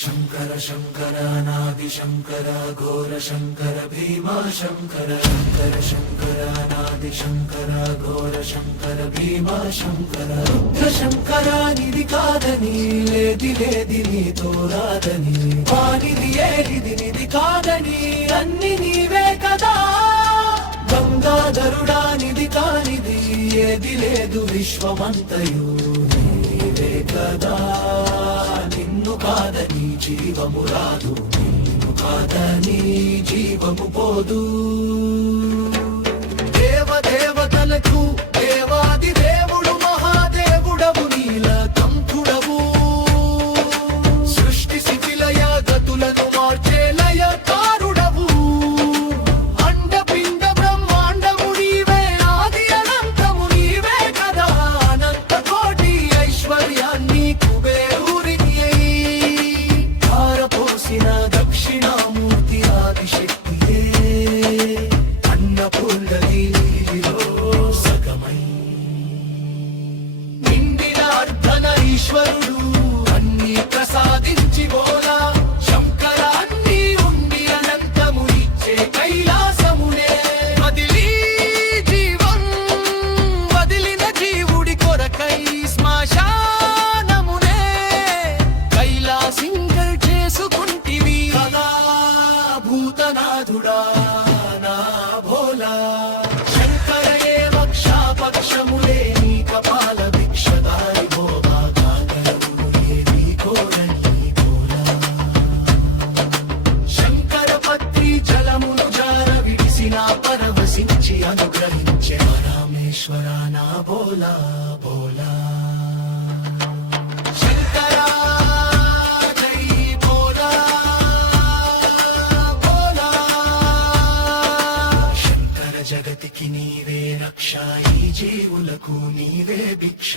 శంకర శంకర అనాది శంకర ఘోర శంకర భీమా శంకర శంకర శంకర అనాది శంకర ఘోర శంకర భీమా శంకర రుద్ర శంకర నిధి కాదని లేది లేది నీతో రాదని వానిది ఏది నిధి కాదని అన్ని నీవే కదా గంగాధరుడా నిధి కానిది ఏది లేదు విశ్వమంతయు నీవే కదా నిన్ను కాదని జీవము రాదు నిన్ను కాదని జీవము పోదు దేవదేవతలకు దేవాది దేవుడు మహాదేవుడవు నీలకంఠుడవు సృష్టి శిథిలయ గతులను మార్చే లయకారుడవు అండపిండ బ్రహ్మాండము నీవే ఆది అనంతము నీవే కదా అనంత కోటి ఐశ్వర్యాన్ని కుబేరుని ధారపోసిన దక్షిణామూర్తి ఆదిశక్తియే అన్నపూర్ణలీలో సగమై నిండిన అర్ధన ఈశ్వరుడు అన్ని ప్రసాదించి బోలా శంకర అన్ని ఉండి అనంతము ఇచ్చే కైలాసమునే వదిలి జీవం వదిలిన జీవుడి కొరకై శ్మశానమునే కైలాసింగల్ చేసుకుంటివి కదా భూతనాథుడా నా భోలా శంకర ఏవ క్షాపక్షములే నీ కపాల భిక్షదారి భోగా కాకరములు ఏది కోరని భోలా శంకర పత్రి జలమును జార విడిసిన పరవశించి అనుగ్రహించే పరమేశ్వర నా భోలా భోలా శంకరా జై భోలా భోలా శంకర జగతికి నీవే రక్ష ఈ జీవులకు నీవే భిక్ష